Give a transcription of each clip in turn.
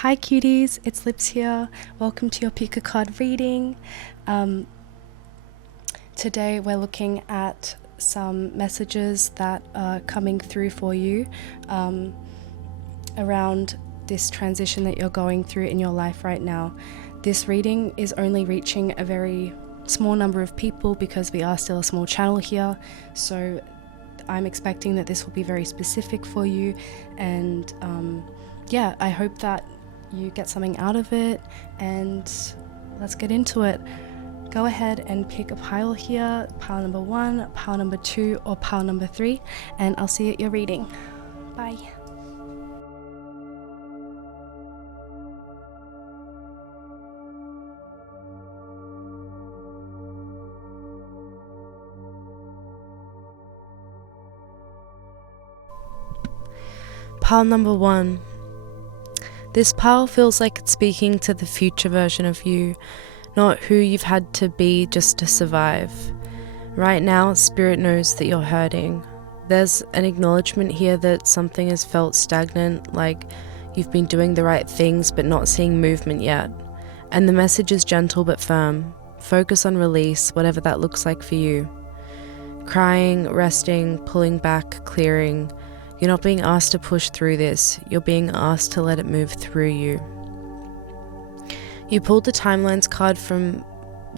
Hi cuties, it's Lips here. Welcome to your pick a card reading. Today we're looking at some messages that are coming through for you around this transition that you're going through in your life right now. This reading is only reaching a very small number of people because we are still a small channel here, so I'm expecting that this will be very specific for you, and I hope that you get something out of it, and let's get into it. Go ahead and pick a pile here, pile number 1, pile number 2, or pile number 3, and I'll see you at your reading. Bye. Pile number 1. This pile feels like it's speaking to the future version of you, not who you've had to be just to survive. Right now, Spirit knows that you're hurting. There's an acknowledgement here that something has felt stagnant, like you've been doing the right things but not seeing movement yet. And the message is gentle but firm. Focus on release, whatever that looks like for you. Crying, resting, pulling back, clearing. You're not being asked to push through this, you're being asked to let it move through you. You pulled the Timelines card from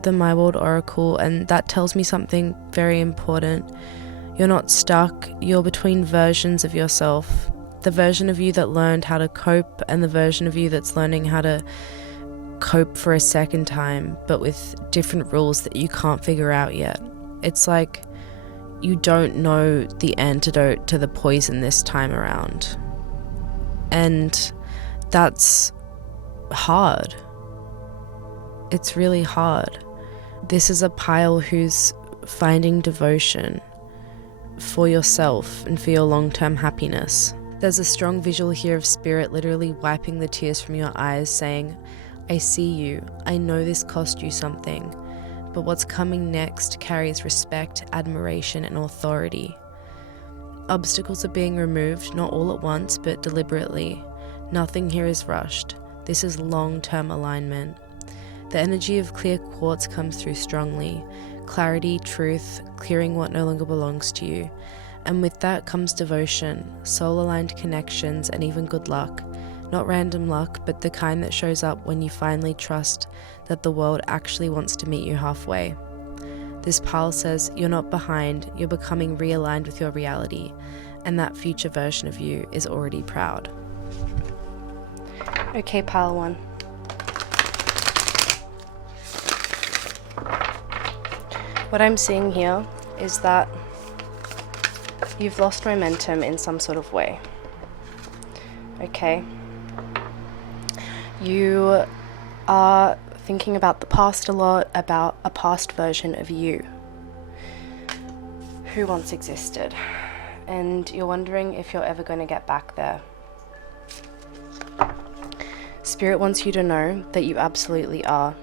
the My World Oracle, and that tells me something very important. You're not stuck, you're between versions of yourself. The version of you that learned how to cope and the version of you that's learning how to cope for a second time, but with different rules that you can't figure out yet. It's like you don't know the antidote to the poison this time around. And that's hard. It's really hard. This is a pile who's finding devotion for yourself and for your long-term happiness. There's a strong visual here of Spirit literally wiping the tears from your eyes, saying, I see you. I know this cost you something. But what's coming next carries respect, admiration, and authority. Obstacles are being removed, not all at once, but deliberately. Nothing here is rushed. This is long-term alignment. The energy of clear quartz comes through strongly. Clarity, truth, clearing what no longer belongs to you. And with that comes devotion, soul-aligned connections, and even good luck. Not random luck, but the kind that shows up when you finally trust that the world actually wants to meet you halfway. This pile says you're not behind, you're becoming realigned with your reality, and that future version of you is already proud. Okay, pile 1. What I'm seeing here is that you've lost momentum in some sort of way. Okay? You are thinking about the past a lot, about a past version of you who once existed, and you're wondering if you're ever going to get back there. Spirit wants you to know that you absolutely are,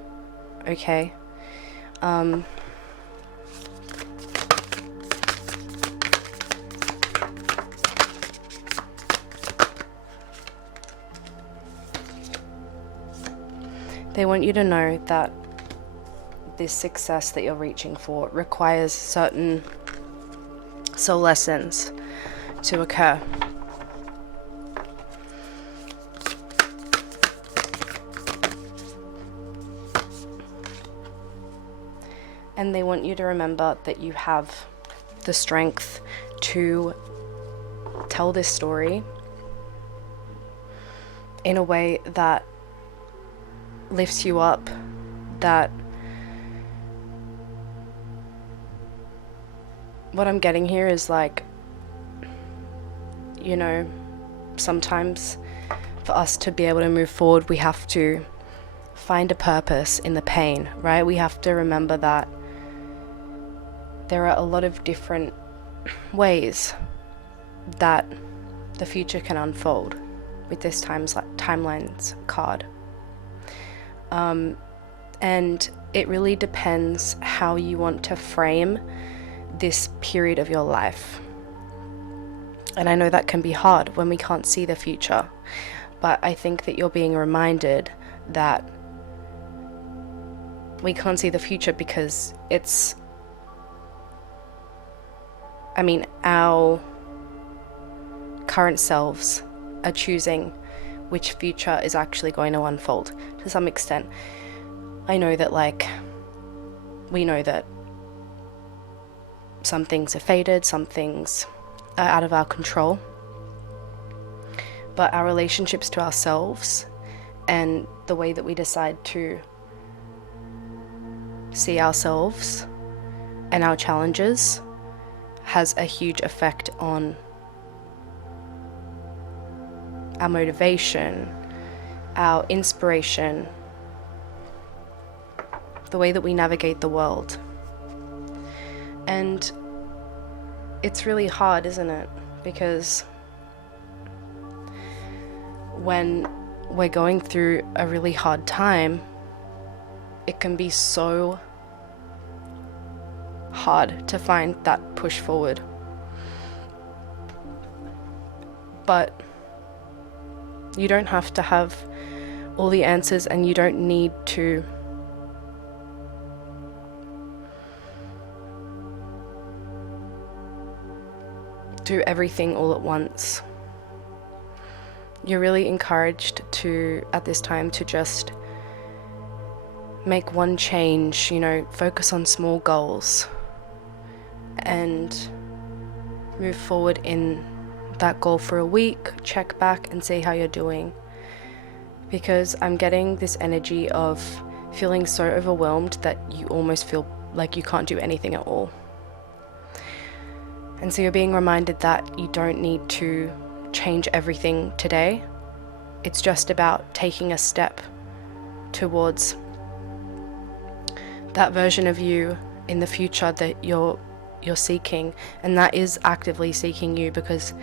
okay? They want you to know that this success that you're reaching for requires certain soul lessons to occur. And they want you to remember that you have the strength to tell this story in a way that lifts you up, that what I'm getting here is like, you know, sometimes for us to be able to move forward, we have to find a purpose in the pain, right? We have to remember that there are a lot of different ways that the future can unfold with this Timelines card. And it really depends how you want to frame this period of your life. And I know that can be hard when we can't see the future, But I think that you're being reminded that we can't see the future because our current selves are choosing which future is actually going to unfold to some extent. I know that, we know that some things are fated, some things are out of our control, but our relationships to ourselves and the way that we decide to see ourselves and our challenges has a huge effect on our motivation, our inspiration, the way that we navigate the world. And it's really hard, isn't it? Because when we're going through a really hard time, it can be so hard to find that push forward. But you don't have to have all the answers, and you don't need to do everything all at once. You're really encouraged to, at this time, to just make one change, focus on small goals and move forward in that goal for a week, check back and see how you're doing. Because I'm getting this energy of feeling so overwhelmed that you almost feel like you can't do anything at all. And so you're being reminded that you don't need to change everything today. It's just about taking a step towards that version of you in the future that you're seeking, and that is actively seeking you, because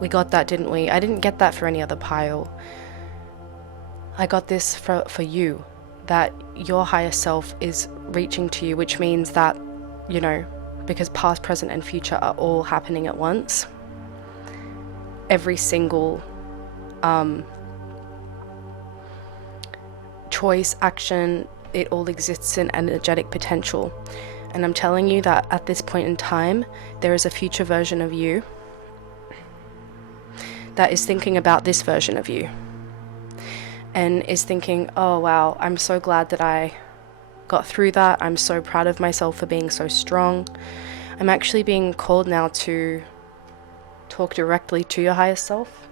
we got that, didn't we? I didn't get that for any other pile. I got this for you, that your higher self is reaching to you, which means that, because past, present and future are all happening at once. Every single choice, action, it all exists in energetic potential. And I'm telling you that at this point in time, there is a future version of you that is thinking about this version of you and is thinking, oh wow, I'm so glad that I got through that. I'm so proud of myself for being so strong. I'm actually being called now to talk directly to your higher self.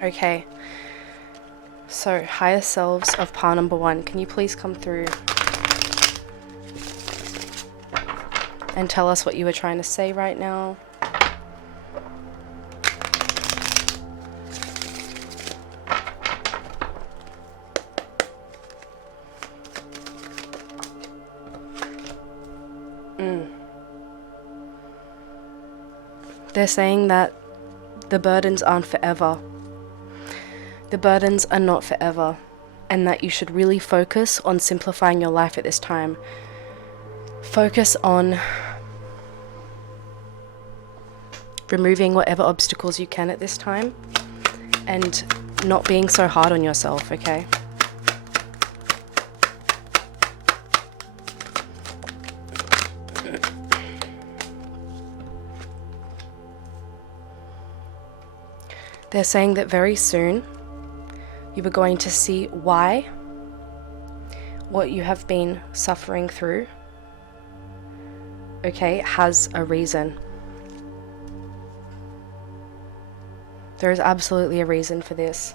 Okay. So, higher selves of pile number 1, can you please come through and tell us what you were trying to say right now? They're saying that the burdens aren't forever. The burdens are not forever, and that you should really focus on simplifying your life at this time. Focus on removing whatever obstacles you can at this time and not being so hard on yourself, okay? They're saying that very soon you are going to see why what you have been suffering through, okay, has a reason. There is absolutely a reason for this.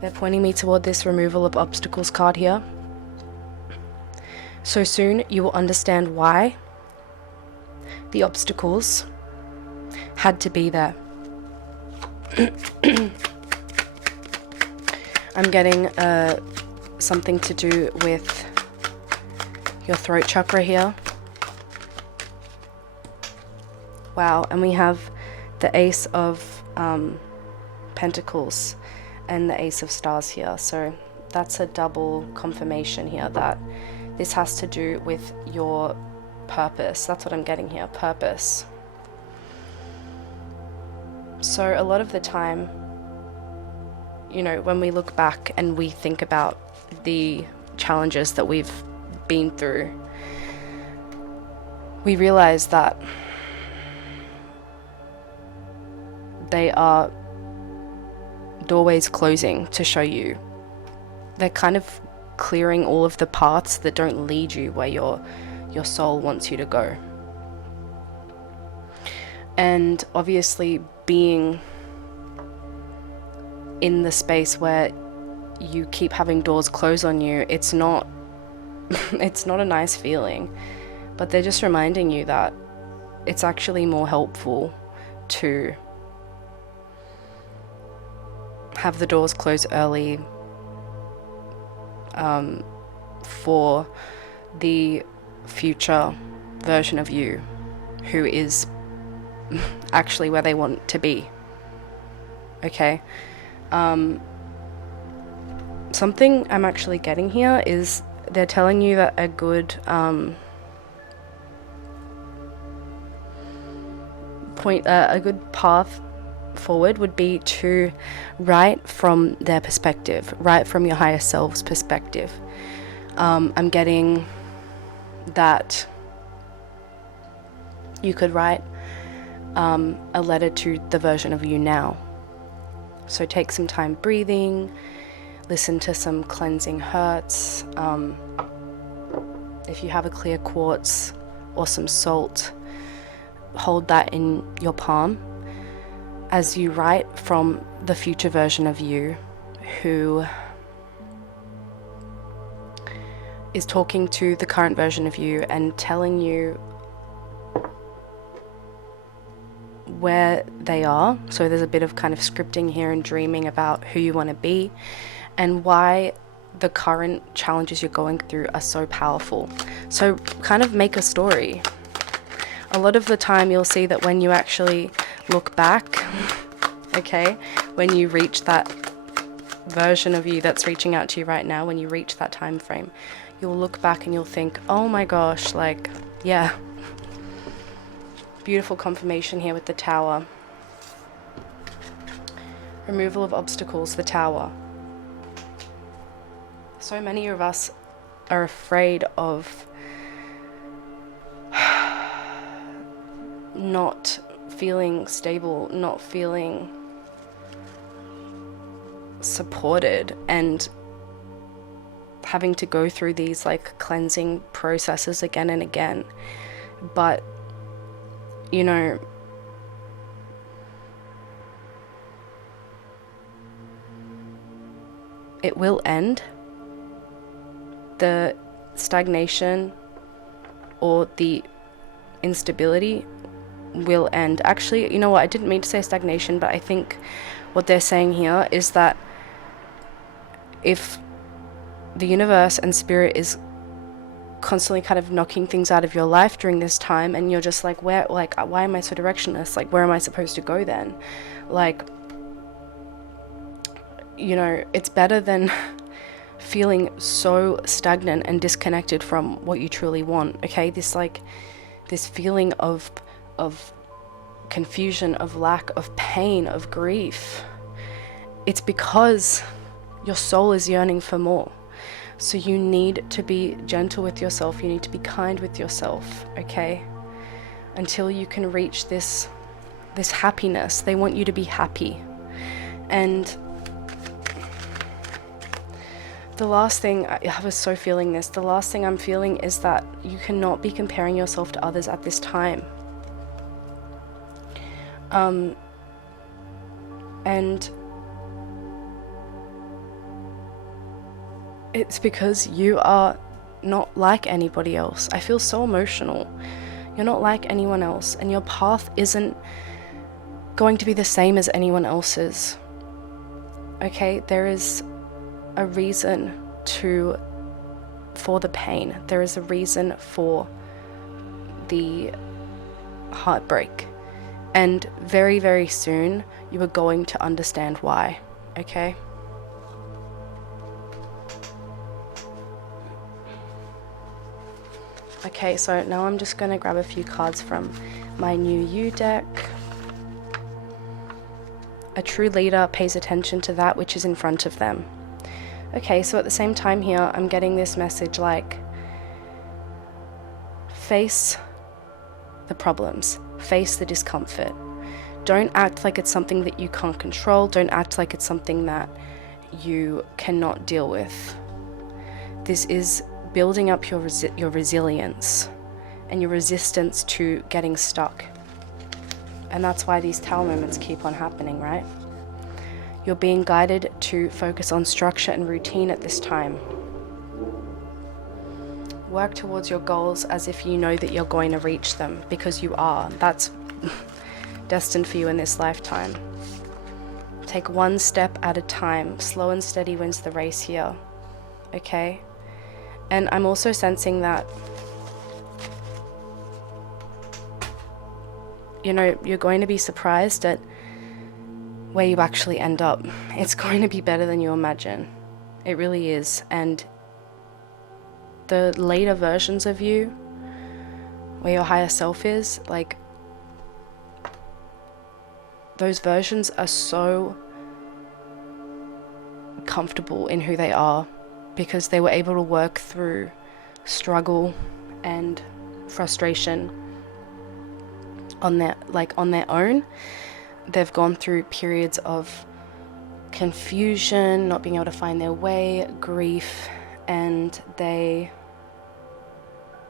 They're pointing me toward this removal of obstacles card here. So soon you will understand why the obstacles had to be there. I'm getting something to do with your throat chakra here. Wow, and we have the Ace of Pentacles and the Ace of Stars here. So that's a double confirmation here that this has to do with your purpose. That's what I'm getting here, purpose. So a lot of the time, you know, when we look back and we think about the challenges that we've been through, we realize that they are doorways closing to show you. They're kind of clearing all of the paths that don't lead you where your soul wants you to go. And obviously, being in the space where you keep having doors close on you, it's not it's not a nice feeling, but they're just reminding you that it's actually more helpful to have the doors close early, for the future version of you who is actually where they want to be. Okay? Something I'm actually getting here is they're telling you that a good a good path forward would be to write from their perspective, write from your higher self's perspective. I'm getting that you could write a letter to the version of you now. So take some time breathing, listen to some cleansing hertz. If you have a clear quartz or some salt, hold that in your palm as you write from the future version of you who is talking to the current version of you and telling you where they are. So there's a bit of kind of scripting here and dreaming about who you want to be and why the current challenges you're going through are so powerful. So kind of make a story. A lot of the time you'll see that when you actually look back, okay, when you reach that version of you that's reaching out to you right now, when you reach that time frame, you'll look back and you'll think, oh my gosh, like, yeah. Beautiful confirmation here with the Tower. Removal of obstacles, the Tower. So many of us are afraid of not feeling stable, not feeling supported, and having to go through these like cleansing processes again and again. But you know, it will end. The stagnation or the instability will end. Actually, you know what, I didn't mean to say stagnation, but I think what they're saying here is that if the universe and spirit is constantly kind of knocking things out of your life during this time, and you're just like, where, like, why am I so directionless? Like, where am I supposed to go then? Like, you know, it's better than feeling so stagnant and disconnected from what you truly want. Okay, this feeling of confusion, of lack, of pain, of grief, it's because your soul is yearning for more. So you need to be gentle with yourself, you need to be kind with yourself, okay? Until you can reach this happiness. They want you to be happy. And the last thing, I was so feeling this, the last thing I'm feeling is that you cannot be comparing yourself to others at this time. And it's because you are not like anybody else. I feel so emotional. You're not like anyone else, and your path isn't going to be the same as anyone else's. Okay, there is a reason for the pain. There is a reason for the heartbreak. And very, very soon, you are going to understand why, okay? Okay, so now I'm just going to grab a few cards from my New You deck. A true leader pays attention to that which is in front of them. Okay, so at the same time here, I'm getting this message like, face the problems, face the discomfort. Don't act like it's something that you can't control. Don't act like it's something that you cannot deal with. This is building up your resilience and your resistance to getting stuck. And that's why these Tower moments keep on happening, right? You're being guided to focus on structure and routine at this time. Work towards your goals as if you know that you're going to reach them, because you are. That's destined for you in this lifetime. Take one step at a time. Slow and steady wins the race here. Okay? And I'm also sensing that, you know, you're going to be surprised at where you actually end up. It's going to be better than you imagine. It really is. And the later versions of you, where your higher self is, like, those versions are so comfortable in who they are because they were able to work through struggle and frustration on their own. They've gone through periods of confusion, not being able to find their way, grief, and they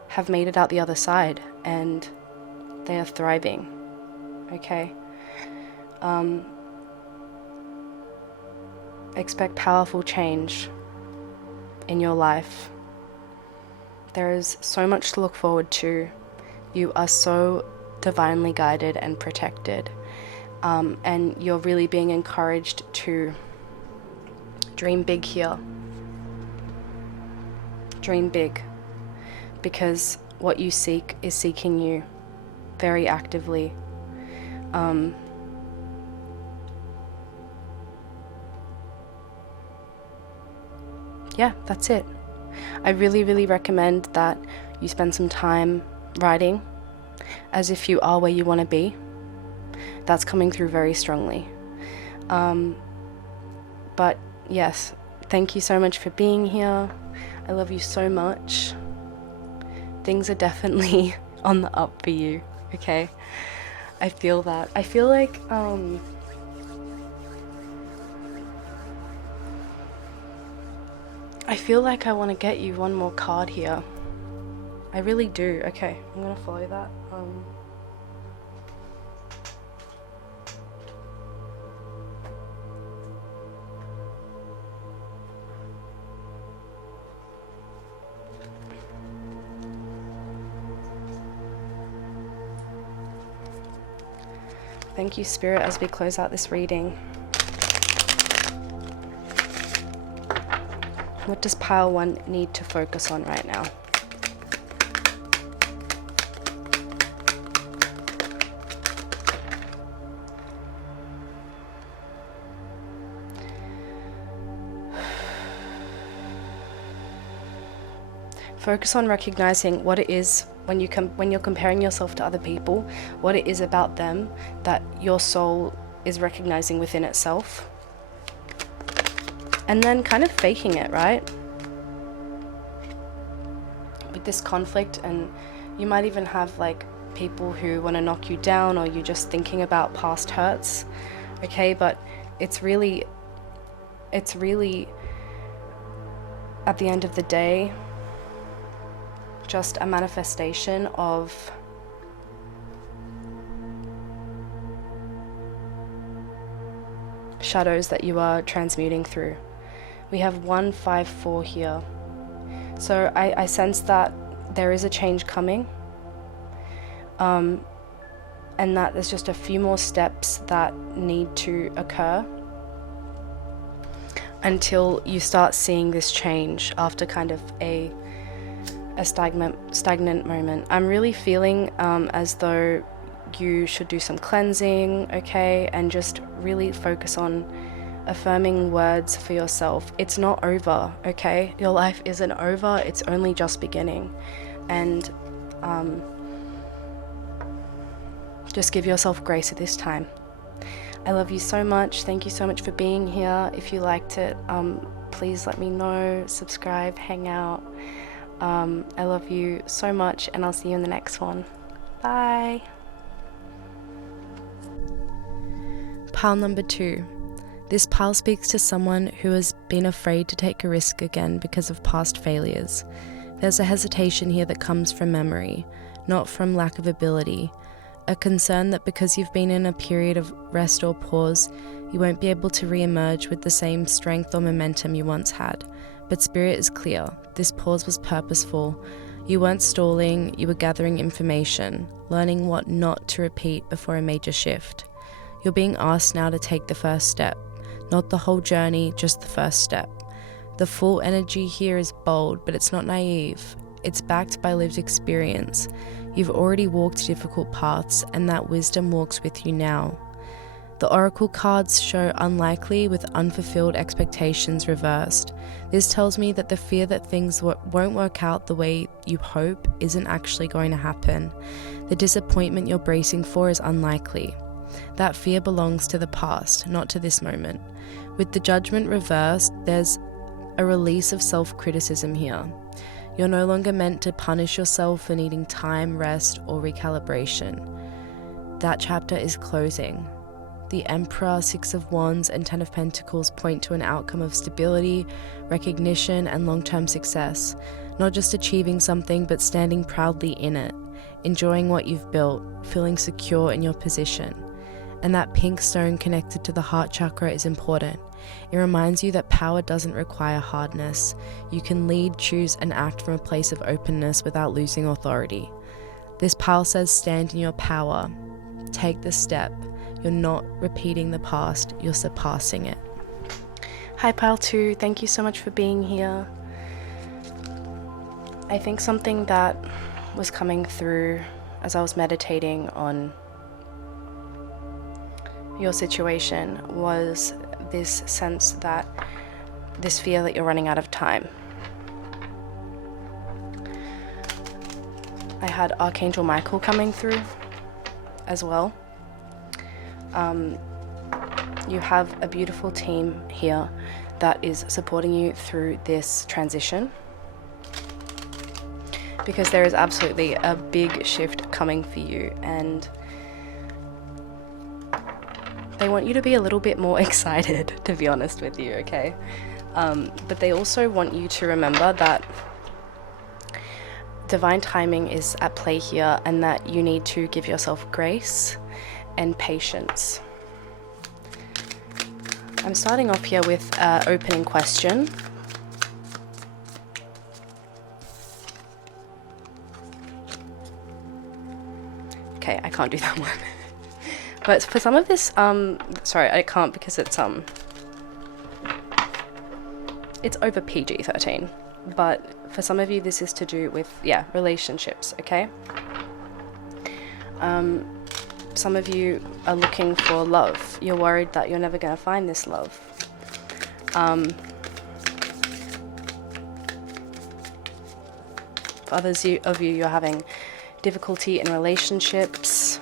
have made it out the other side and they are thriving. Okay? Expect powerful change in your life. There is so much to look forward to. You are so divinely guided and protected. And you're really being encouraged to dream big here. Dream big. Because what you seek is seeking you very actively. Yeah, that's it. I really, really recommend that you spend some time writing as if you are where you want to be. That's coming through very strongly. But yes, thank you so much for being here. I love you so much. Things are definitely on the up for you, okay? I feel that. I feel like, I want to get you one more card here. I really do. Okay, I'm gonna follow that. Thank you, Spirit, as we close out this reading. What does Pile 1 need to focus on right now? Focus on recognizing what it is when you're comparing yourself to other people, what it is about them that your soul is recognizing within itself. And then kind of faking it, right? With this conflict, and you might even have like people who want to knock you down, or you're just thinking about past hurts, okay? But it's really, at the end of the day, just a manifestation of shadows that you are transmuting through. We have 154 here. So I sense that there is a change coming, and that there's just a few more steps that need to occur until you start seeing this change after kind of a stagnant moment. I'm really feeling as though you should do some cleansing, okay, and just really focus on affirming words for yourself. It's not over, okay? Your life isn't over, it's only just beginning. And just give yourself grace at this time. I love you so much. Thank you so much for being here. If you liked it, please let me know, subscribe, hang out. I love you so much, and I'll see you in the next one. Bye. Pile number 2. This pile speaks to someone who has been afraid to take a risk again because of past failures. There's a hesitation here that comes from memory, not from lack of ability. A concern that because you've been in a period of rest or pause, you won't be able to re-emerge with the same strength or momentum you once had. But Spirit is clear. This pause was purposeful. You weren't stalling, you were gathering information, learning what not to repeat before a major shift. You're being asked now to take the first step. Not the whole journey, just the first step. The full energy here is bold, but it's not naive. It's backed by lived experience. You've already walked difficult paths, and that wisdom walks with you now. The oracle cards show unlikely with unfulfilled expectations reversed. This tells me that the fear that things won't work out the way you hope isn't actually going to happen. The disappointment you're bracing for is unlikely. That fear belongs to the past, not to this moment. With the judgment reversed, there's a release of self-criticism here. You're no longer meant to punish yourself for needing time, rest, or recalibration. That chapter is closing. The Emperor, Six of Wands, and Ten of Pentacles point to an outcome of stability, recognition, and long-term success. Not just achieving something, but standing proudly in it, enjoying what you've built, feeling secure in your position. And that pink stone connected to the heart chakra is important. It reminds you that power doesn't require hardness. You can lead, choose, and act from a place of openness without losing authority. This pile says stand in your power. Take the step. You're not repeating the past, you're surpassing it. Hi Pile 2, thank you so much for being here. I think something that was coming through as I was meditating on your situation was this sense that this fear that you're running out of time. I had Archangel Michael coming through as well. You have a beautiful team here that is supporting you through this transition, because there is absolutely a big shift coming for you, and they want you to be a little bit more excited, to be honest with you, okay? But they also want you to remember that divine timing is at play here, and that you need to give yourself grace and patience. I'm starting off here with an opening question. Okay, I can't do that one. But for some of this, sorry, I can't because it's over PG-13. But for some of you, this is to do with, relationships, okay? Some of you are looking for love. You're worried that you're never going to find this love. For others of you, you're having difficulty in relationships,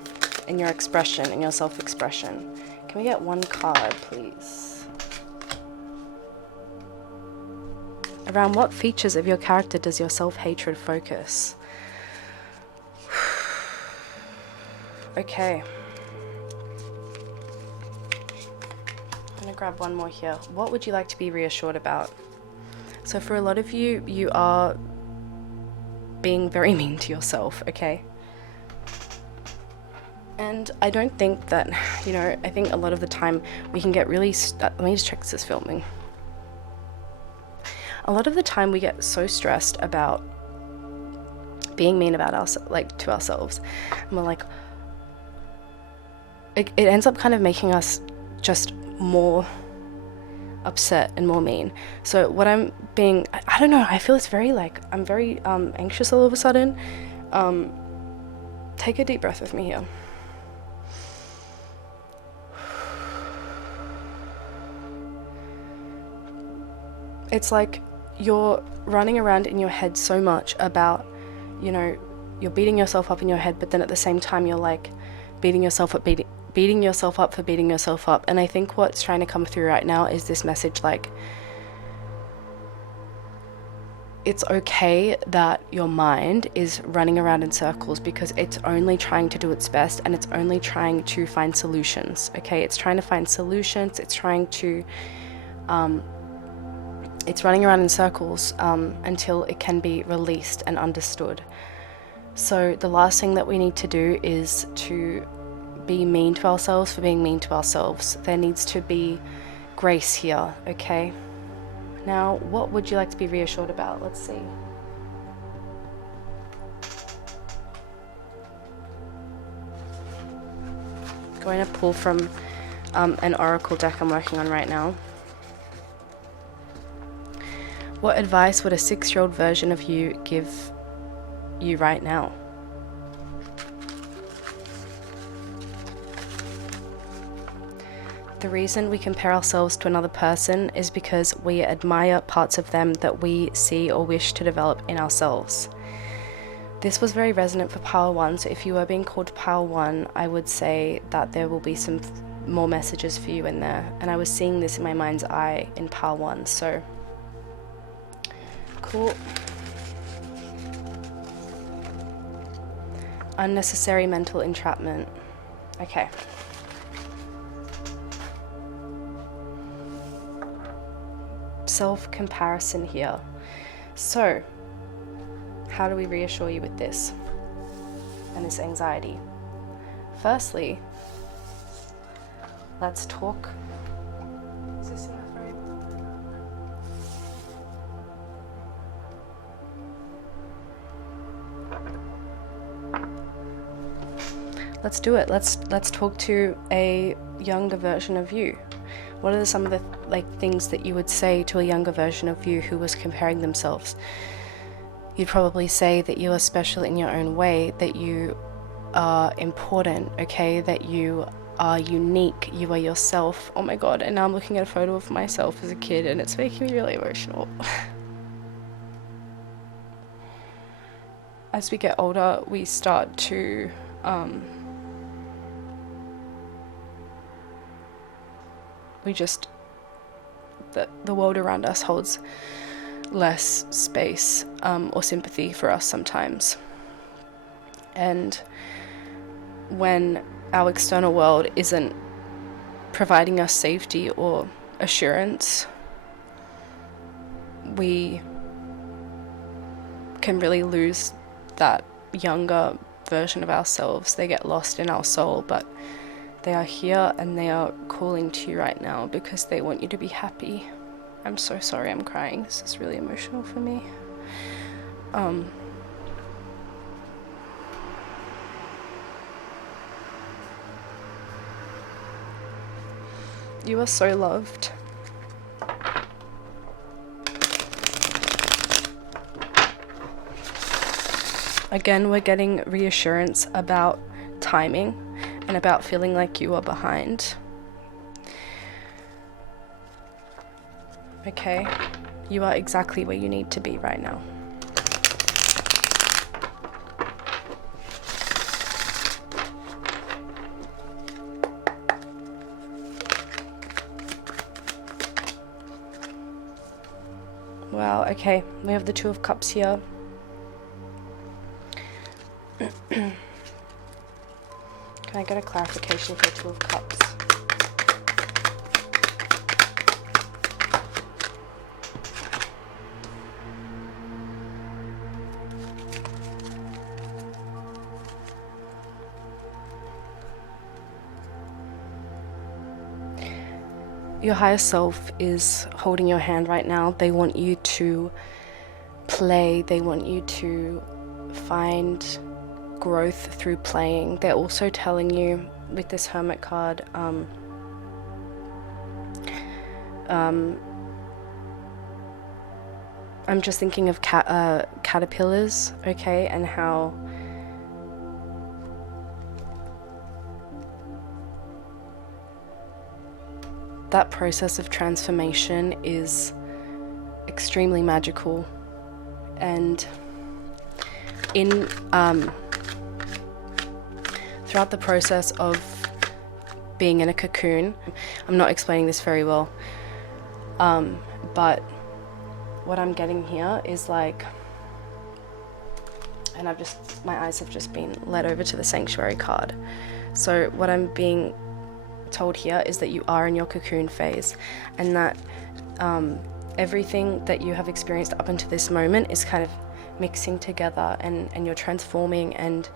in your expression, in your self-expression. Can we get one card, please? Around what features of your character does your self-hatred focus? Okay. I'm gonna grab one more here. What would you like to be reassured about? So for a lot of you, you are being very mean to yourself, okay? And I don't think that, I think a lot of the time we can get really let me just check this is filming. A lot of the time we get so stressed about being mean about to ourselves, and we're like, it ends up kind of making us just more upset and more mean. So what I'm being, I don't know, I feel it's very I'm very anxious all of a sudden. Take a deep breath with me here. It's like you're running around in your head so much about, you're beating yourself up in your head, but then at the same time you're beating yourself up beating yourself up for beating yourself up. And I think what's trying to come through right now is this message like, it's okay that your mind is running around in circles because it's only trying to do its best, and it's only trying to find solutions. Okay, it's trying to find solutions. It's trying to it's running around in circles until it can be released and understood. So the last thing that we need to do is to be mean to ourselves for being mean to ourselves. There needs to be grace here. Okay, now what would you like to be reassured about? Let's see. Going to pull from an oracle deck I'm working on right now. What advice would a 6-year-old version of you give you right now? The reason we compare ourselves to another person is because we admire parts of them that we see or wish to develop in ourselves. This was very resonant for Pile 1, so if you are being called Pile 1, I would say that there will be some more messages for you in there. And I was seeing this in my mind's eye in Pile 1, so cool. Unnecessary mental entrapment. Okay. Self-comparison here. So, how do we reassure you with this and this anxiety? Firstly, let's talk. Is this enough, right? Let's do it. Let's talk to a younger version of you. What are some of the things that you would say to a younger version of you who was comparing themselves? You'd probably say that you are special in your own way, that you are important, okay, that you are unique, you are yourself. Oh my god, and now I'm looking at a photo of myself as a kid and it's making me really emotional. As we get older, we start to the world around us holds less space or sympathy for us sometimes. And when our external world isn't providing us safety or assurance, we can really lose that younger version of ourselves. They get lost in our soul, but they are here and they are calling to you right now because they want you to be happy. I'm so sorry I'm crying. This is really emotional for me. You are so loved. Again, we're getting reassurance about timing and about feeling like you are behind. Okay, you are exactly where you need to be right now. Wow, okay, we have the Two of Cups here. Can I get a clarification for the Two of Cups? Your higher self is holding your hand right now. They want you to play. They want you to find growth through playing. They're also telling you with this Hermit card, I'm just thinking of caterpillars, okay, and how that process of transformation is extremely magical. And in throughout the process of being in a cocoon. I'm not explaining this very well, but what I'm getting here is like, and my eyes have just been led over to the Sanctuary card. So what I'm being told here is that you are in your cocoon phase, and that everything that you have experienced up until this moment is kind of mixing together, and you're transforming, and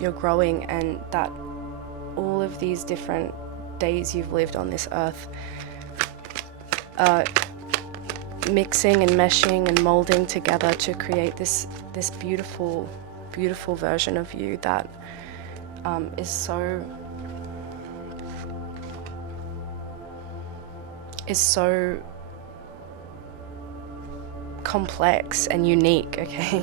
you're growing, and that all of these different days you've lived on this earth are mixing and meshing and molding together to create this beautiful, beautiful version of you that is so complex and unique, okay?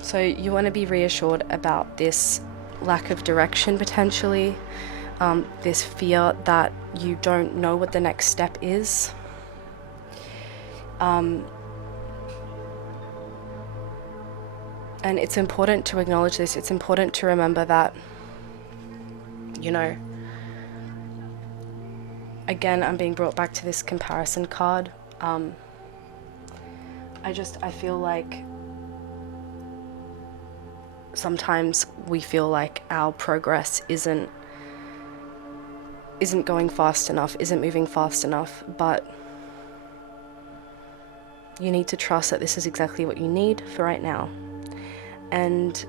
So you want to be reassured about this lack of direction potentially, this fear that you don't know what the next step is. And it's important to acknowledge this. It's important to remember that, again, I'm being brought back to this comparison card. I feel like sometimes we feel like our progress isn't going fast enough, isn't moving fast enough, but you need to trust that this is exactly what you need for right now. And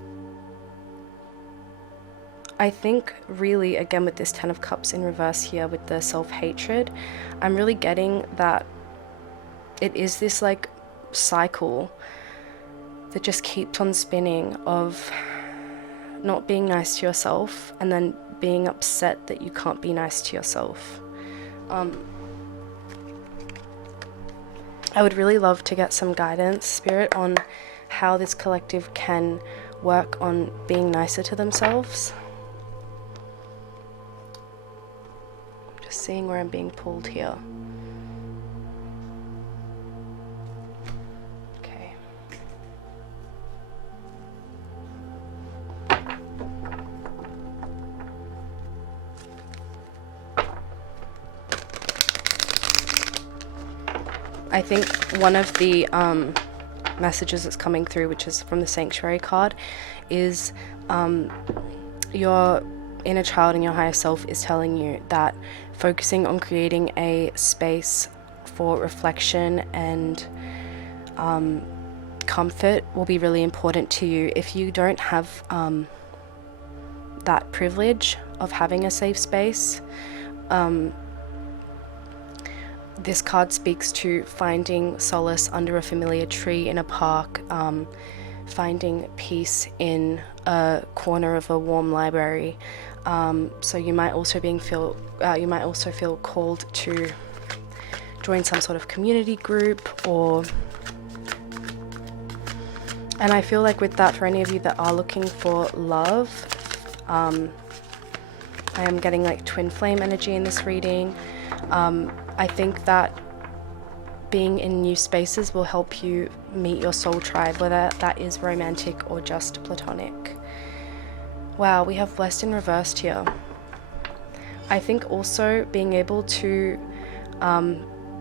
I think really, again, with this 10 of Cups in reverse here with the self-hatred, I'm really getting that it is this like cycle that just keeps on spinning of not being nice to yourself and then being upset that you can't be nice to yourself. I would really love to get some guidance, Spirit, on how this collective can work on being nicer to themselves. Just seeing where I'm being pulled here. Okay. I think one of the messages that's coming through, which is from the Sanctuary card, is your inner child and your higher self is telling you that focusing on creating a space for reflection and comfort will be really important to you. If you don't have that privilege of having a safe space, this card speaks to finding solace under a familiar tree in a park, finding peace in a corner of a warm library. So you might also feel called to join some sort of community group, and I feel like with that, for any of you that are looking for love, I am getting like twin flame energy in this reading. I think that being in new spaces will help you meet your soul tribe, whether that is romantic or just platonic. Wow, we have blessed in reversed here. I think also being able to,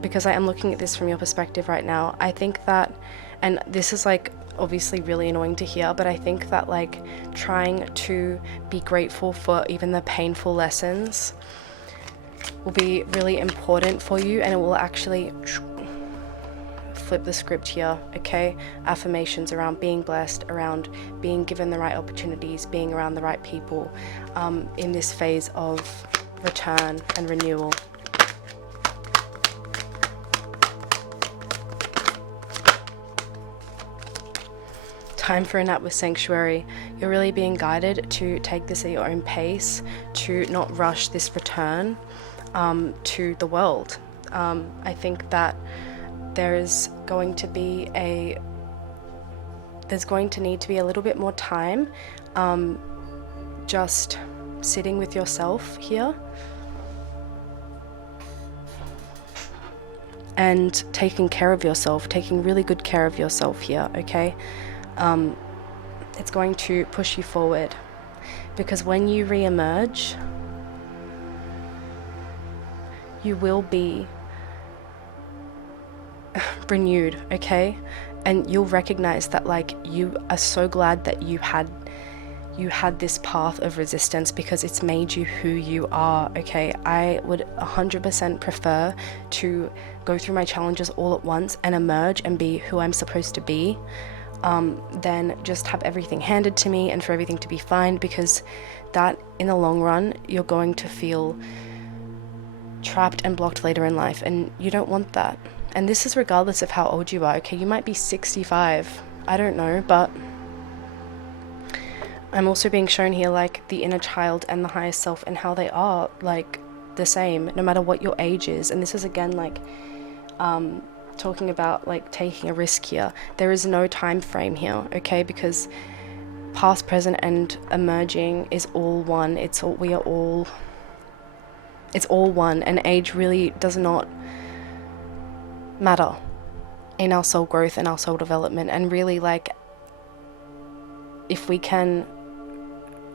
because I am looking at this from your perspective right now, I think that, and this is like obviously really annoying to hear, but I think that like trying to be grateful for even the painful lessons will be really important for you, and it will actually flip the script here, okay? Affirmations around being blessed, around being given the right opportunities, being around the right people in this phase of return and renewal. Time for a nap with Sanctuary. You're really being guided to take this at your own pace, to not rush this return to the world. I think that there's going to need to be a little bit more time just sitting with yourself here and taking care of yourself, taking really good care of yourself here, okay? It's going to push you forward. because when you re-emerge, you will be renewed, okay? And you'll recognize that, like, you are so glad that you had this path of resistance, because it's made you who you are, okay? I would 100% prefer to go through my challenges all at once and emerge and be who I'm supposed to be, than just have everything handed to me and for everything to be fine, because that, in the long run, you're going to feel trapped and blocked later in life, and you don't want that. And this is regardless of how old you are, okay? You might be 65, I don't know, but I'm also being shown here, like, the inner child and the higher self, and how they are, like, the same no matter what your age is. And this is again, like, talking about, like, taking a risk here. There is no time frame here, okay? Because past, present, and emerging is all one. It's all one, and age really does not matter in our soul growth and our soul development. And really, like, if we can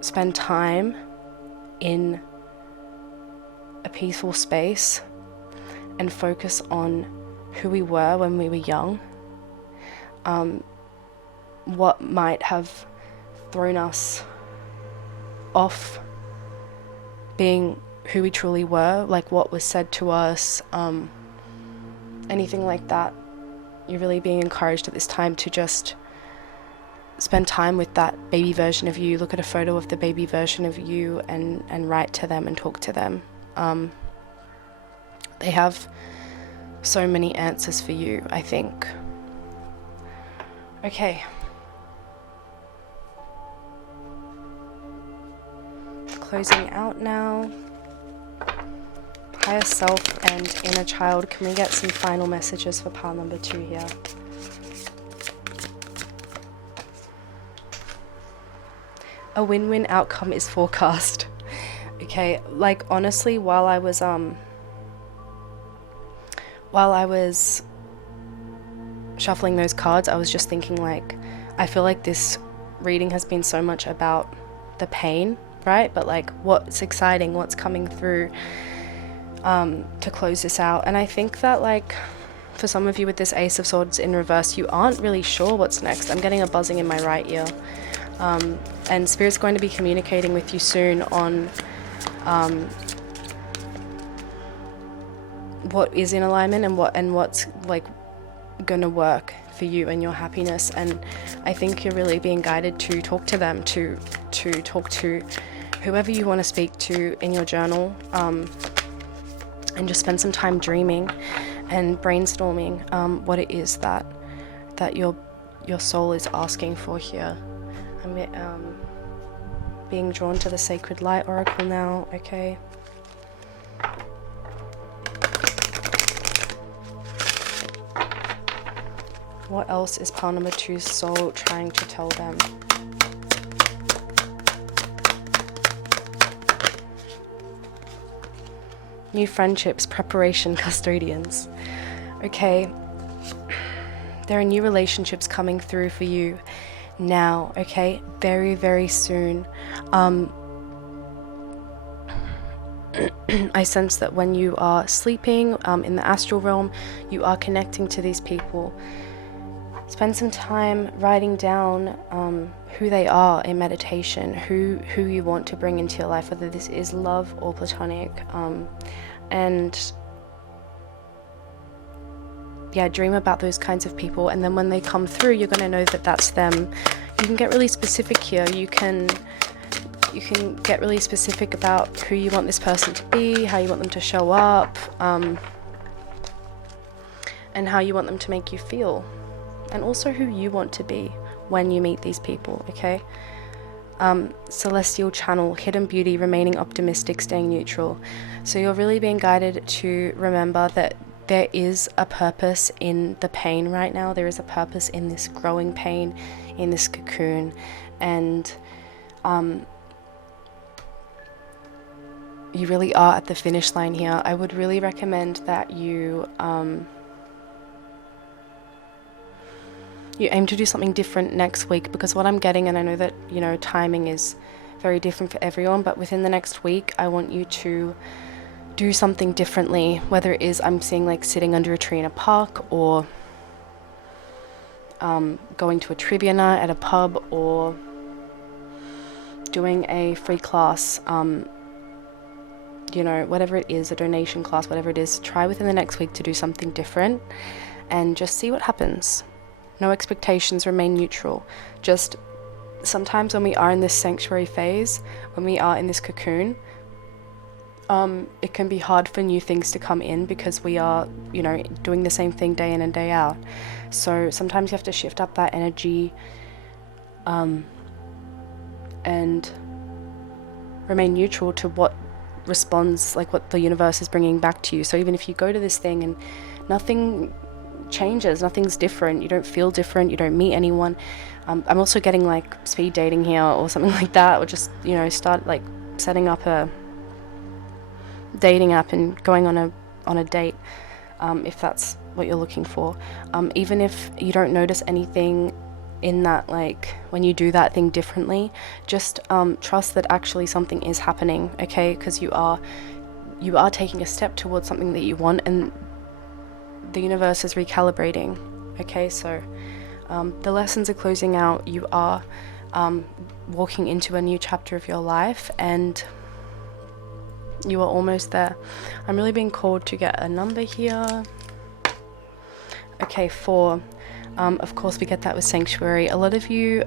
spend time in a peaceful space and focus on who we were when we were young, what might have thrown us off being who we truly were, like what was said to us, anything like that, you're really being encouraged at this time to just spend time with that baby version of you. Look at a photo of the baby version of you and write to them and talk to them. They have so many answers for you, I think. Okay. Closing out now. Higher self and inner child. Can we get some final messages for pile number 2 here? A win-win outcome is forecast. Okay, like, honestly, while I was shuffling those cards, I was just thinking, like, I feel like this reading has been so much about the pain, right? But, like, what's exciting, what's coming through to close this out. And I think that, like, for some of you with this Ace of Swords in reverse, you aren't really sure what's next. I'm getting a buzzing in my right ear. And Spirit's going to be communicating with you soon on what is in alignment and what's, like, gonna work for you and your happiness. And I think you're really being guided to talk to them, to talk to whoever you want to speak to in your journal, and just spend some time dreaming and brainstorming what it is that your soul is asking for here. I'm being drawn to the Sacred Light Oracle now, okay? What else is pile number 2's soul trying to tell them? New friendships, preparation, custodians. Okay, there are new relationships coming through for you now, okay? Very, very soon. I sense that when you are sleeping in the astral realm, you are connecting to these people. Spend some time writing down who they are in meditation, who you want to bring into your life, whether this is love or platonic, and yeah, dream about those kinds of people. And then when they come through, you're going to know that that's them. You can get really specific here. You can get really specific about who you want this person to be, how you want them to show up, and how you want them to make you feel, and also who you want to be when you meet these people, okay? Celestial channel, hidden beauty, remaining optimistic, staying neutral. So you're really being guided to remember that there is a purpose in the pain right now. There is a purpose in this growing pain, in this cocoon, and you really are at the finish line here. I would really recommend that you aim to do something different next week, because what I'm getting, and I know that, you know, timing is very different for everyone, but within the next week, I want you to do something differently, whether it is, I'm seeing like sitting under a tree in a park, or going to a trivia night at a pub, or doing a free class, you know, whatever it is, a donation class, whatever it is. Try within the next week to do something different and just see what happens. No expectations, remain neutral. Just sometimes when we are in this sanctuary phase, when we are in this cocoon, it can be hard for new things to come in because we are, you know, doing the same thing day in and day out. So sometimes you have to shift up that energy and remain neutral to what responds, like what the universe is bringing back to you. So even if you go to this thing and nothing changes, nothing's different, you don't feel different, you don't meet anyone. I'm also getting like speed dating here or something like that, or just, you know, start like setting up a dating app and going on a date, if that's what you're looking for. Even if you don't notice anything in that, like when you do that thing differently, just trust that actually something is happening, okay? Because you are taking a step towards something that you want, and the universe is recalibrating, okay? So the lessons are closing out. You are walking into a new chapter of your life, and you are almost there. I'm really being called to get a number here. Okay, 4. Of course, we get that with Sanctuary. A lot of you,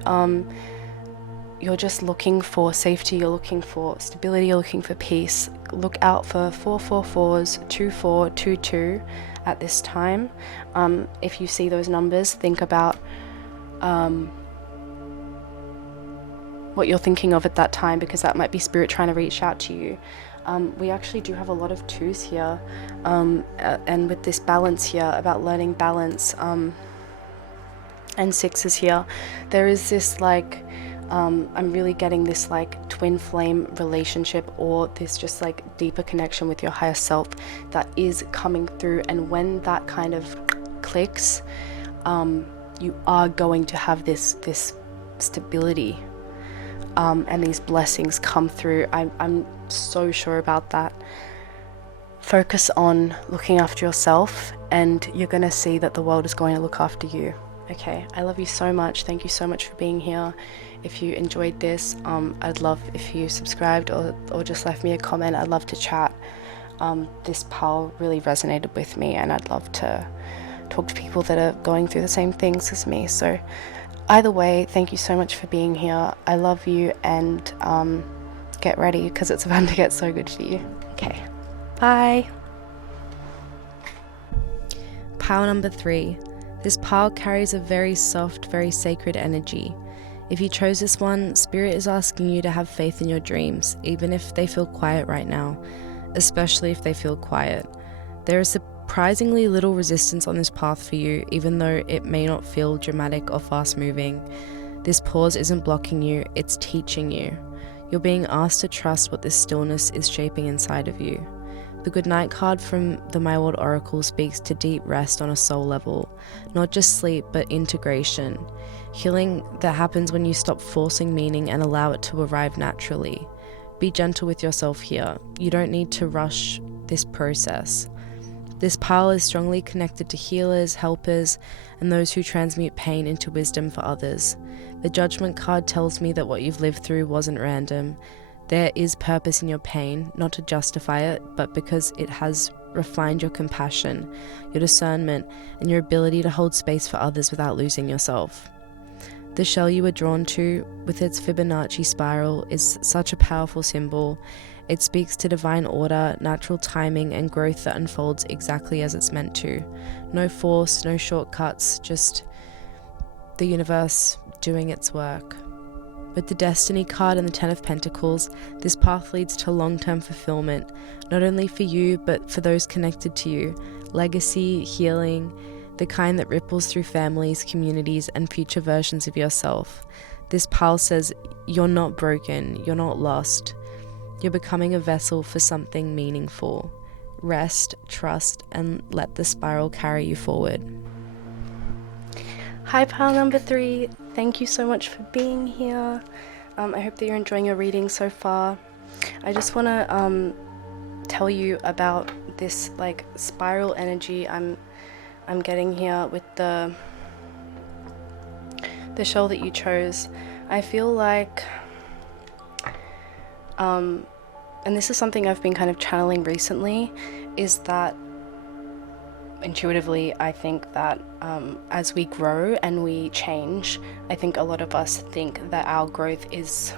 you're just looking for safety, you're looking for stability, you're looking for peace. Look out for 444s, 2422 at this time. If you see those numbers, think about what you're thinking of at that time, because that might be spirit trying to reach out to you. We actually do have a lot of 2s here, and with this balance here, about learning balance, and 6s here, there is this like, I'm really getting this like twin flame relationship, or this just like deeper connection with your higher self that is coming through. And when that kind of clicks, you are going to have this stability, and these blessings come through. I'm so sure about that. Focus on looking after yourself, and you're going to see that the world is going to look after you. Okay, I love you so much. Thank you so much for being here. If you enjoyed this, I'd love if you subscribed or just left me a comment. I'd love to chat. This pile really resonated with me, and I'd love to talk to people that are going through the same things as me. So either way, thank you so much for being here. I love you, and get ready, because it's about to get so good for you. Okay, bye. Pile number 3. This pile carries a very soft, very sacred energy. If you chose this one, Spirit is asking you to have faith in your dreams, even if they feel quiet right now, especially if they feel quiet. There is surprisingly little resistance on this path for you, even though it may not feel dramatic or fast moving. This pause isn't blocking you, it's teaching you. You're being asked to trust what this stillness is shaping inside of you. The Good Night card from the My World Oracle speaks to deep rest on a soul level, not just sleep, but integration. Healing that happens when you stop forcing meaning and allow it to arrive naturally. Be gentle with yourself here. You don't need to rush this process. This pile is strongly connected to healers, helpers, and those who transmute pain into wisdom for others. The Judgment card tells me that what you've lived through wasn't random. There is purpose in your pain, not to justify it, but because it has refined your compassion, your discernment, and your ability to hold space for others without losing yourself. The shell you were drawn to, with its Fibonacci spiral, is such a powerful symbol. It speaks to divine order, natural timing, and growth that unfolds exactly as it's meant to. No force, no shortcuts, just the universe doing its work. With the Destiny card and the 10 of Pentacles, this path leads to long-term fulfillment, not only for you, but for those connected to you. Legacy, healing, the kind that ripples through families, communities, and future versions of yourself. This pile says, you're not broken, you're not lost. You're becoming a vessel for something meaningful. Rest, trust, and let the spiral carry you forward. Hi, pile number 3. Thank you so much for being here. I hope that you're enjoying your reading so far. I just want to tell you about this like spiral energy I'm getting here with the shell that you chose. I feel like and this is something I've been kind of channeling recently, is that intuitively I think that as we grow and we change, I think a lot of us think that our growth is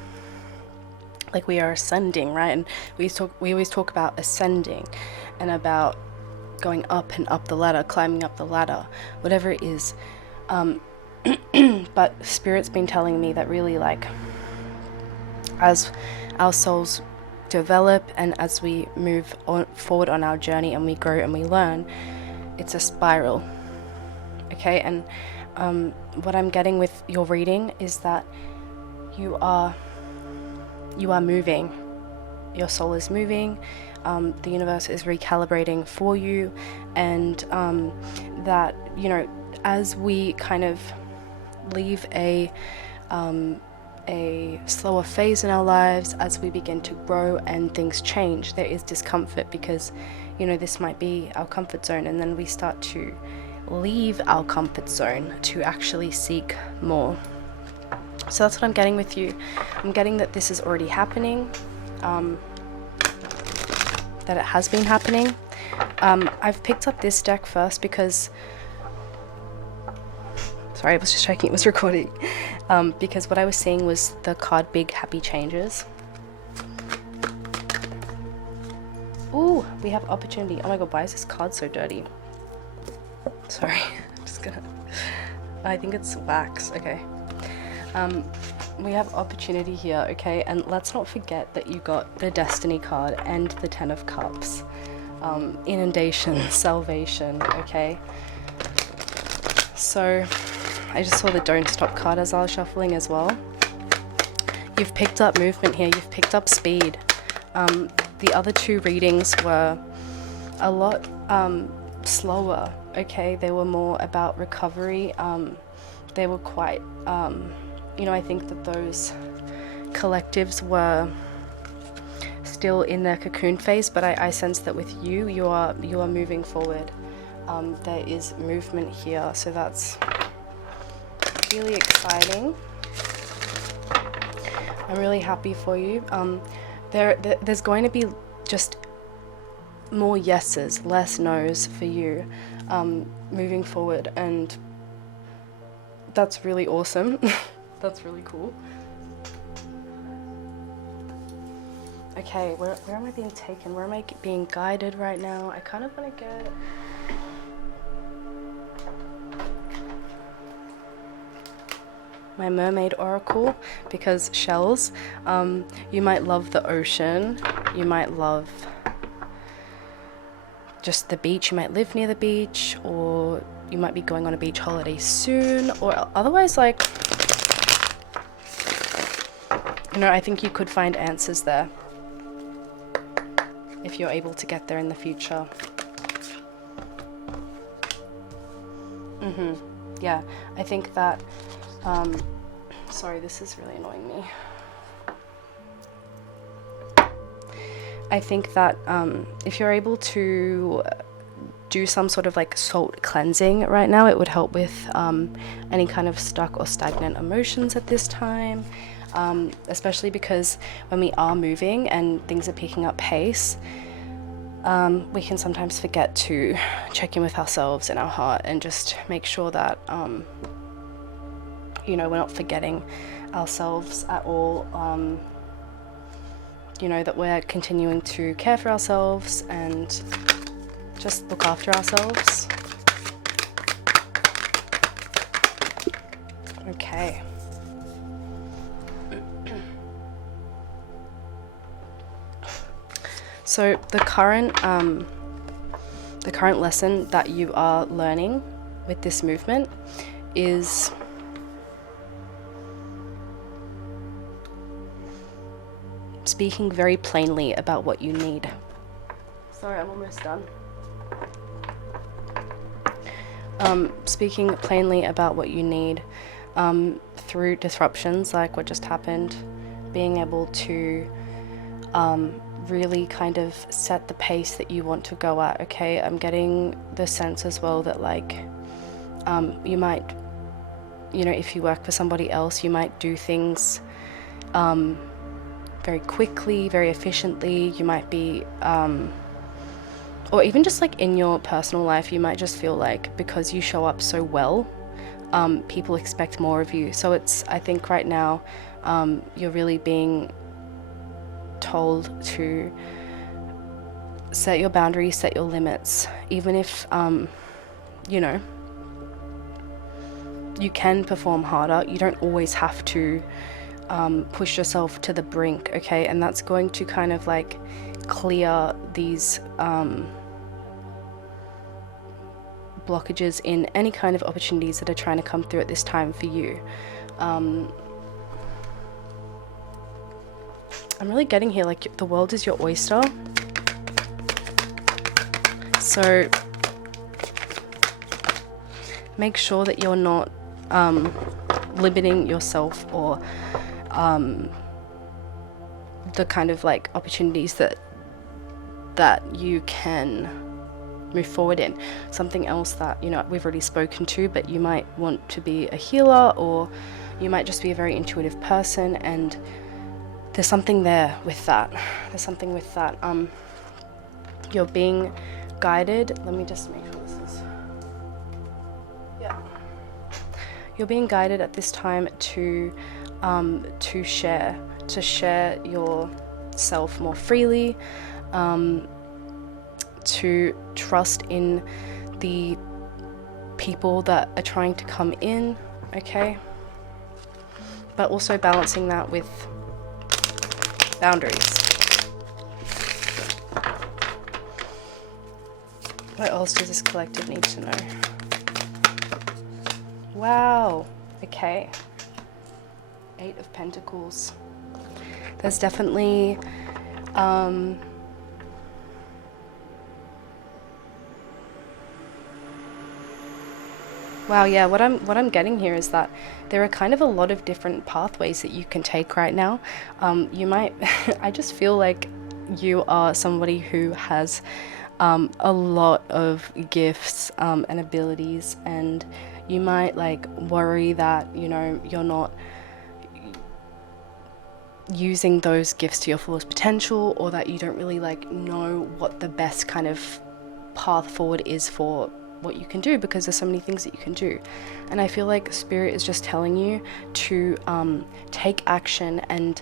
like we are ascending, right? And we always talk about ascending and about going up and up the ladder, climbing up the ladder, whatever it is. But Spirit's been telling me that really, like, as our souls develop and as we move forward on our journey and we grow and we learn, it's a spiral. Okay, and what I'm getting with your reading is that you are moving. Your soul is moving. The universe is recalibrating for you, and that, you know, as we kind of leave a slower phase in our lives, as we begin to grow and things change, there is discomfort because, you know, this might be our comfort zone, and then we start to leave our comfort zone to actually seek more. So that's what I'm getting with you. I'm getting that this is already happening, that it has been happening. I've picked up this deck first because, sorry, I was just checking it was recording, because what I was seeing was the card Big Happy Changes. Ooh, we have opportunity. Oh my god, why is this card so dirty? Sorry, I'm just gonna, I think it's wax. Okay. We have opportunity here, okay, and let's not forget that you got the Destiny card and the Ten of Cups. Inundation, salvation, okay. So I just saw the Don't Stop card as I was shuffling as well. You've picked up movement here, you've picked up speed. The other two readings were a lot slower, okay. They were more about recovery. They were quite you know, I think that those collectives were still in their cocoon phase, but I sense that with you, you are moving forward. There is movement here, so that's really exciting. I'm really happy for you. There's going to be just more yeses, less nos for you moving forward, and that's really awesome. That's really cool. Okay, where am I being taken? Where am I being guided right now? I kind of want to get... my mermaid oracle, because shells, you might love the ocean, you might love just the beach, you might live near the beach, or you might be going on a beach holiday soon, or otherwise, like, you know, I think you could find answers there if you're able to get there in the future. Yeah, I think that, sorry, this is really annoying me. I think that if you're able to do some sort of like salt cleansing right now, it would help with any kind of stuck or stagnant emotions at this time. Especially because when we are moving and things are picking up pace, we can sometimes forget to check in with ourselves and our heart and just make sure that, you know, we're not forgetting ourselves at all. You know, that we're continuing to care for ourselves and just look after ourselves. Okay. So the current lesson that you are learning with this movement is speaking very plainly about what you need. Sorry, I'm almost done. Speaking plainly about what you need through disruptions like what just happened being able to really kind of set the pace that you want to go at, okay? I'm getting the sense as well that like you might, you know, if you work for somebody else, you might do things very quickly, very efficiently. You might be or even just like in your personal life, you might just feel like because you show up so well, people expect more of you. So it's, I think right now you're really being told to set your boundaries, set your limits, even if you know, you can perform harder. You don't always have to push yourself to the brink, okay? And that's going to kind of like clear these blockages in any kind of opportunities that are trying to come through at this time for you. I'm really getting here like the world is your oyster. So make sure that you're not limiting yourself or the kind of like opportunities that you can move forward in. Something else that, you know, we've already spoken to, but you might want to be a healer, or you might just be a very intuitive person, and there's something there with that. There's something with that. You're being guided. Let me just make sure this is, yeah. You're being guided at this time to share yourself more freely, to trust in the people that are trying to come in, okay? But also balancing that with boundaries. What else does this collective need to know? Wow, okay. 8 of Pentacles. There's definitely wow, yeah, what I'm getting here is that there are kind of a lot of different pathways that you can take right now. You might I just feel like you are somebody who has a lot of gifts and abilities, and you might like worry that, you know, you're not using those gifts to your fullest potential, or that you don't really like know what the best kind of path forward is for what you can do, because there's so many things that you can do. And I feel like Spirit is just telling you to take action and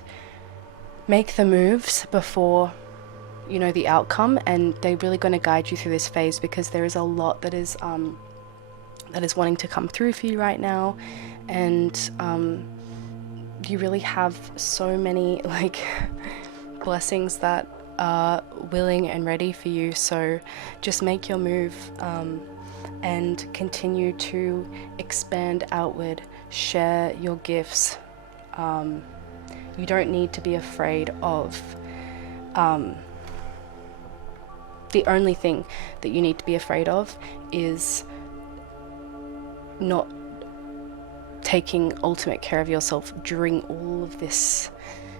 make the moves before you know the outcome, and they're really going to guide you through this phase, because there is a lot that is wanting to come through for you right now, and you really have so many like blessings that are willing and ready for you. So just make your move and continue to expand outward, share your gifts. You don't need to be afraid of the only thing that you need to be afraid of is not taking ultimate care of yourself during all of this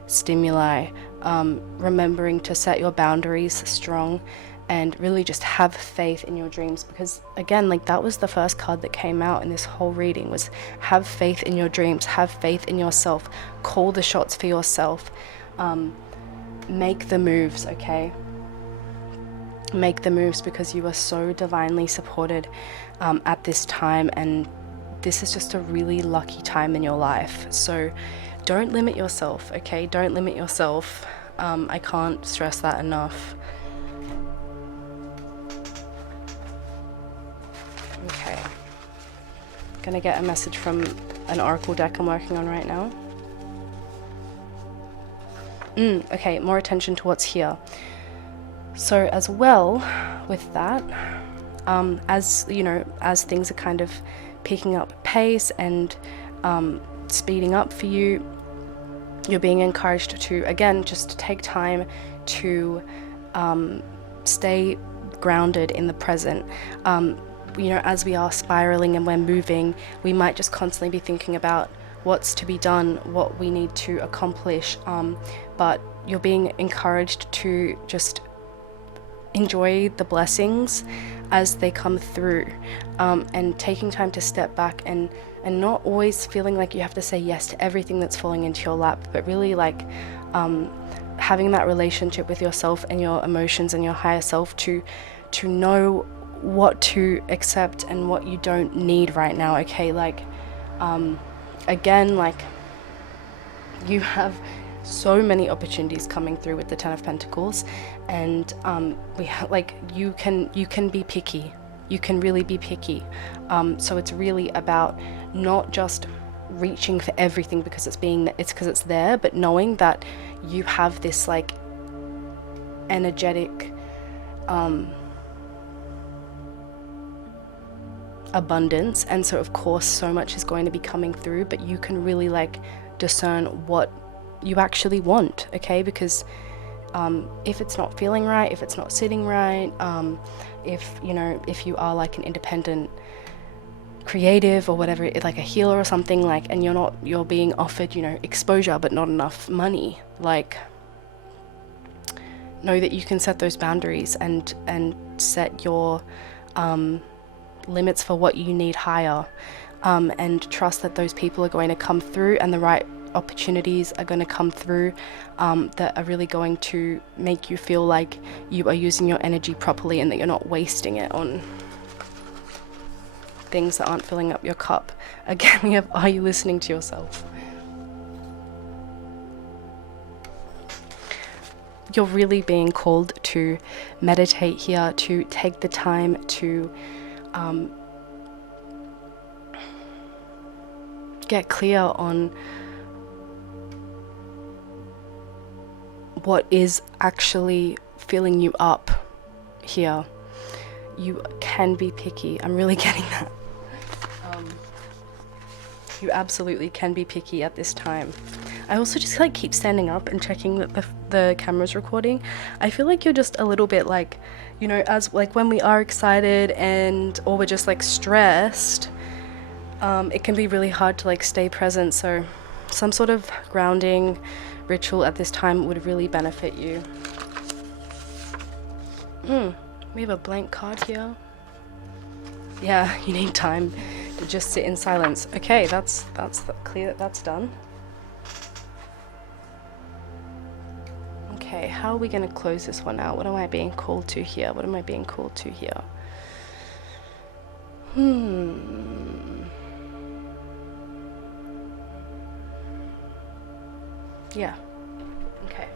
stimuli. Remembering to set your boundaries strong and really just have faith in your dreams, because again, like that was the first card that came out in this whole reading, was have faith in your dreams, have faith in yourself, call the shots for yourself, make the moves, okay? Make the moves, because you are so divinely supported at this time, and this is just a really lucky time in your life. So don't limit yourself, okay? Don't limit yourself. I can't stress that enough. Okay. Gonna get a message from an oracle deck I'm working on right now. Okay, more attention to what's here. So as well with that, as you know, as things are kind of picking up pace and speeding up for you, you're being encouraged to, again, just take time to stay grounded in the present. You know, as we are spiraling and we're moving, we might just constantly be thinking about what's to be done, what we need to accomplish, but you're being encouraged to just enjoy the blessings as they come through, and taking time to step back and not always feeling like you have to say yes to everything that's falling into your lap, but really like having that relationship with yourself and your emotions and your higher self to know what to accept and what you don't need right now. Okay, like again, like you have so many opportunities coming through with the Ten of Pentacles, and you can be picky. You can really be picky. So it's really about not just reaching for everything because it's there, but knowing that you have this like energetic abundance, and so of course so much is going to be coming through, but you can really like discern what you actually want, okay? Because if it's not feeling right, if it's not sitting right, if you are like an independent creative or whatever, like a healer or something, like, and you're being offered, exposure but not enough money, like, know that you can set those boundaries and set your limits for what you need higher, and trust that those people are going to come through and the right opportunities are going to come through, that are really going to make you feel like you are using your energy properly and that you're not wasting it on things that aren't filling up your cup. Again, we have, are you listening to yourself? You're really being called to meditate here, to take the time to get clear on what is actually filling you up here. You can be picky. I'm really getting that. You absolutely can be picky at this time. I also just like keep standing up and checking that the camera's recording. I feel like you're just a little bit like, as like when we are excited or we're just like stressed, it can be really hard to like stay present. So some sort of grounding ritual at this time would really benefit you. We have a blank card here. Yeah, you need time to just sit in silence. Okay, that's clear. That's done. Okay, how are we going to close this one out? What am I being called to here? What am I being called to here? Yeah. Okay.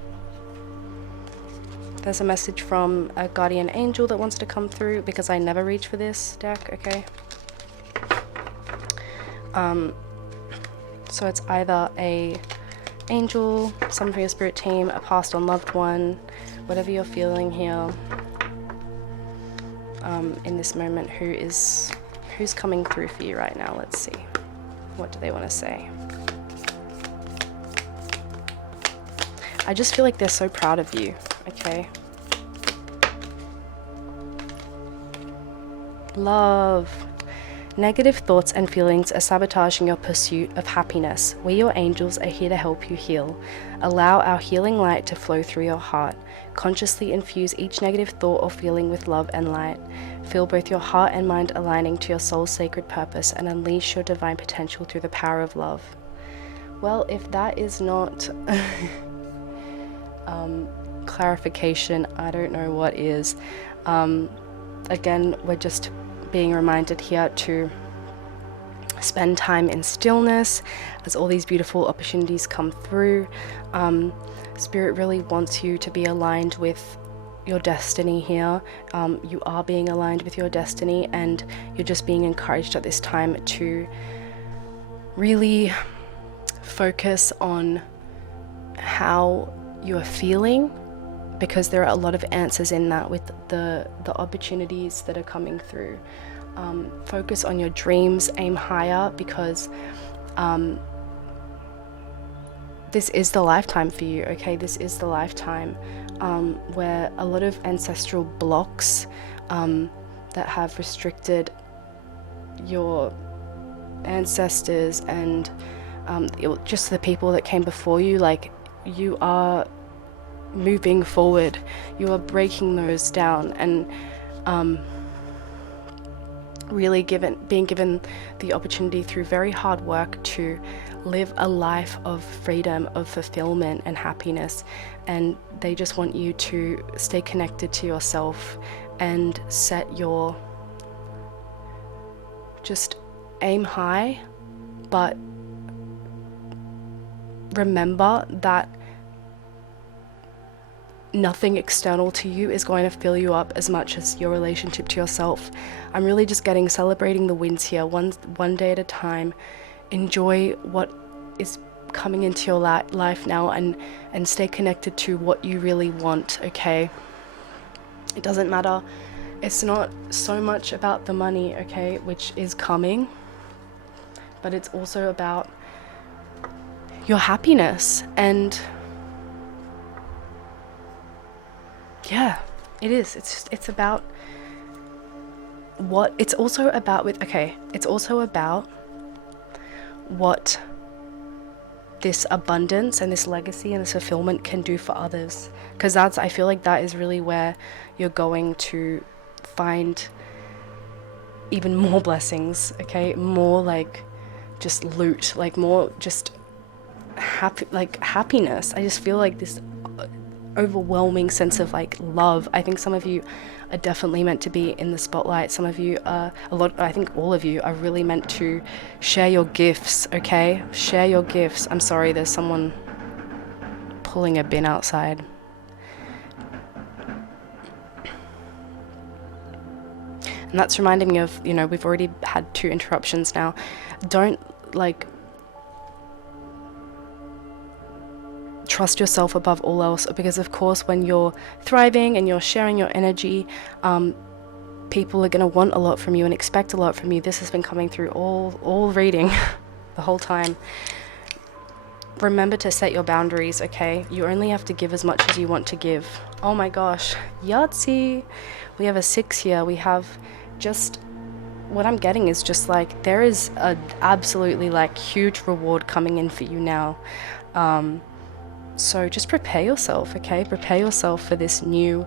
There's a message from a guardian angel that wants to come through, because I never reach for this deck, okay? So it's either a angel, someone from your spirit team, a passed on loved one, whatever you're feeling here in this moment. Who's coming through for you right now? Let's see. What do they want to say? I just feel like they're so proud of you, okay? Love. Negative thoughts and feelings are sabotaging your pursuit of happiness. We, your angels, are here to help you heal. Allow our healing light to flow through your heart. Consciously infuse each negative thought or feeling with love and light. Feel both your heart and mind aligning to your soul's sacred purpose, and unleash your divine potential through the power of love. Well, if that is not clarification, I don't know what is. Again, we're just being reminded here to spend time in stillness as all these beautiful opportunities come through. Spirit really wants you to be aligned with your destiny here. You are being aligned with your destiny, and you're just being encouraged at this time to really focus on how you are feeling, because there are a lot of answers in that with the opportunities that are coming through. Focus on your dreams, aim higher, because this is the lifetime for you, okay? This is the lifetime where a lot of ancestral blocks that have restricted your ancestors and just the people that came before you, like, you are moving forward, you are breaking those down, and really being given the opportunity through very hard work to live a life of freedom, of fulfillment and happiness. And they just want you to stay connected to yourself and just aim high, but remember that nothing external to you is going to fill you up as much as your relationship to yourself. I'm really just celebrating the wins here, one day at a time. Enjoy what is coming into your life now, and stay connected to what you really want, okay? It doesn't matter. It's not so much about the money, okay, which is coming, but it's also about your happiness. And yeah, it is. It's about what it's also about it's also about what this abundance and this legacy and this fulfillment can do for others, because I feel like that is really where you're going to find even more blessings, okay? More like just loot, like more just happiness. I just feel like this overwhelming sense of like love. I think some of you are definitely meant to be in the spotlight. Some of you are I think all of you are really meant to share your gifts, okay? Share your gifts. I'm sorry, there's someone pulling a bin outside. And that's reminding me of, we've already had 2 interruptions now. Don't trust yourself above all else, because of course when you're thriving and you're sharing your energy, people are going to want a lot from you and expect a lot from you. This has been coming through all reading the whole time. Remember to set your boundaries, okay? You only have to give as much as you want to give. Oh my gosh, Yahtzee! We have a 6 here. We have just, what I'm getting is just like, there is a absolutely like huge reward coming in for you now. So just prepare yourself, okay? Prepare yourself for this new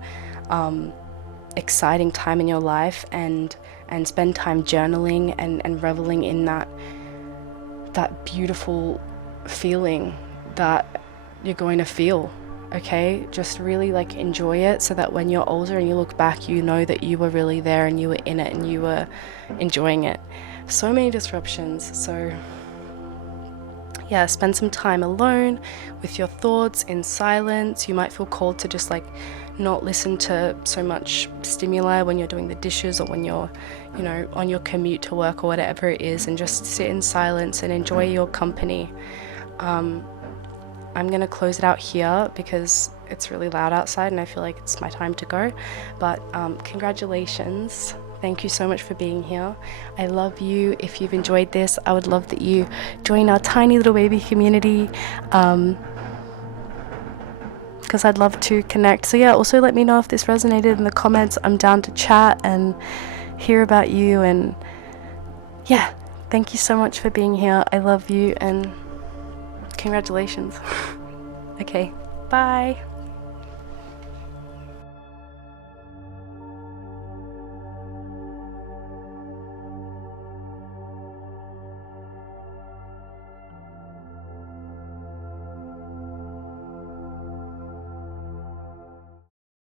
exciting time in your life, and spend time journaling and reveling in that beautiful feeling that you're going to feel, okay? Just really like enjoy it, so that when you're older and you look back, you know that you were really there and you were in it and you were enjoying it. So many disruptions. So yeah, spend some time alone with your thoughts in silence. You might feel called to just like not listen to so much stimuli when you're doing the dishes, or when you're, on your commute to work or whatever it is, and just sit in silence and enjoy your company. I'm going to close it out here because it's really loud outside and I feel like it's my time to go. But congratulations. Thank you so much for being here. I love you. If you've enjoyed this, I would love that you join our tiny little baby community, because I'd love to connect. So yeah, also let me know if this resonated in the comments. I'm down to chat and hear about you. And yeah, thank you so much for being here. I love you and congratulations. Okay, bye.